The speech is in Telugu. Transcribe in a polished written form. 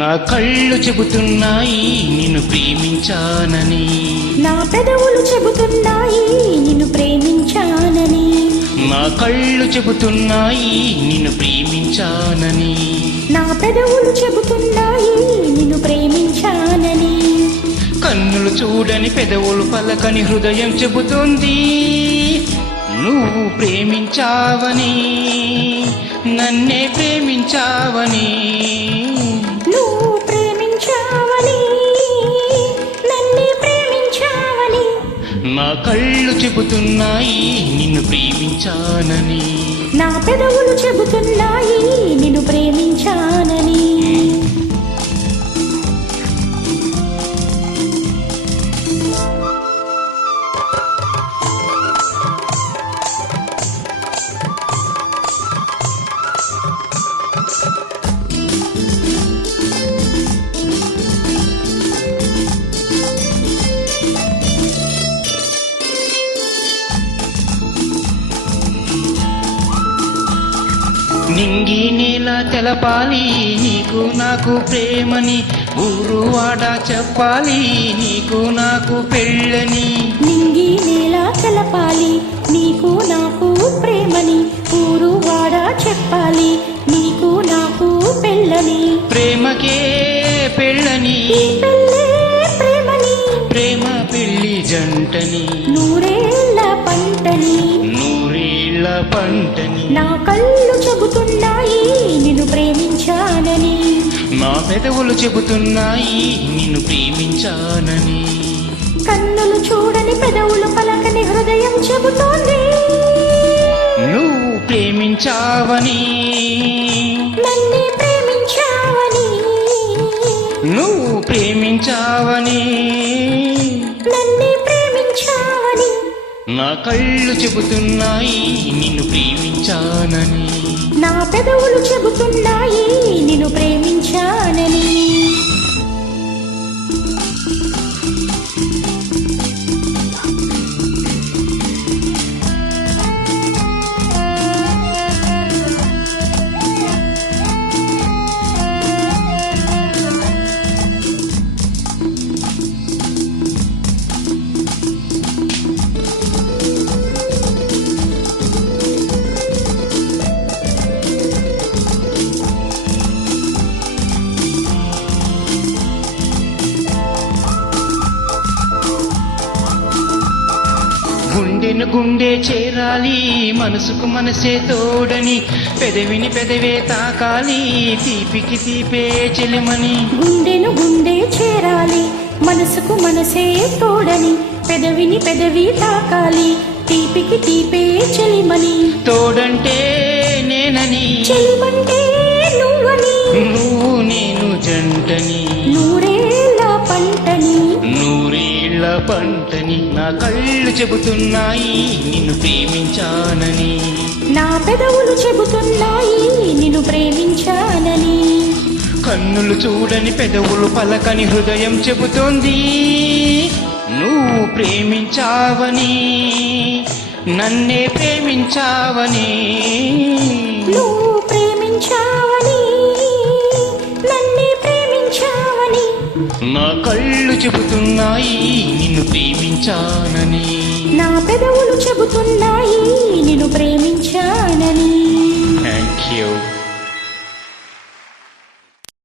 నా కళ్ళు చెబుతున్నాయి నిన్ను ప్రేమించానని, నా పెదవులు చెబుతున్నాయి నిన్ను ప్రేమించానని, నా కళ్ళు చెబుతున్నాయి నిన్ను ప్రేమించానని, నా పెదవులు చెబుతున్నాయి నిన్ను ప్రేమించానని. కన్నులు చూడని పెదవులు పలకని హృదయం చెబుతుంది నువ్వు ప్రేమించావని, నన్నే ప్రేమించావని. నువ్వు ప్రేమించావని, నన్నే ప్రేమించావని. నా కళ్ళు చెబుతున్నాయి నిన్ను ప్రేమించానని, నా పెదవులు చెబుతున్నాయి నిన్ను ప్రేమించానని. నింగి నేల తెలపాలి నీకు నాకు ప్రేమని, ఊరు వాడ చెప్పాలి నీకు నాకు పెళ్ళని. నింగి నేల తెలపాలి నీకు నాకు ప్రేమని, ఊరు వాడ చెప్పాలి నీకు నాకు పెళ్ళని. ప్రేమకే పెళ్ళని, ఈ పెళ్ళే ప్రేమని, ప్రేమ పెళ్ళి జంటని, నూరేళ్ళ పంటని. నూరేళ్ల పంటని. నా కళ్ళు చెబుతున్నాయి నిన్ను ప్రేమించానని, నా పెదవులు చెబుతున్నాయి నిన్ను ప్రేమించానని, కన్నులు చూడని పెదవులు పలకని హృదయం చెబుతోంది నువ్వు ప్రేమించావని, నన్నే ప్రేమించావని. నువ్వు ప్రేమించావని, నన్నే ప్రేమించావని. నా కళ్ళు చెబుతున్నాయి నిన్ను ప్రేమించానని, నా పెదవులు చెబుతున్నాయి నిన్ను ప్రేమించానని. గుండెను గుండె చేరాలి మనసుకు మనసే తోడని, పెదవిని పెదవే తాకాలి తీపికి తీపే చెలిమని. గుండెను గుండె చేరాలి మనసుకు మనసే తోడని, పెదవిని పెదవి తాకాలి తీపికి తీపే చెలిమని. తోడంటే నేనని, చెలిమంటే నువ్వని, నువ్వు నేను జంటని, నూరేళ్ళ పంటని. నూరేళ్ల పంటని. నా కళ్ళు చెబుతున్నాయి నిన్ను ప్రేమించానని, నా పెదవులు చెబుతున్నాయి నిన్ను ప్రేమించానని, కన్నులు చూడని పెదవులు పలకని హృదయం చెబుతోంది నువ్వు ప్రేమించావని, నన్నే ప్రేమించావని. నువ్వు ప్రేమించావని, నన్నే ప్రేమించావని. నా కళ్ళు చెబుతున్నాయి నిన్ను ప్రేమించానని, నా పెదవులు చెబుతున్నాయి నిన్ను ప్రేమించానని.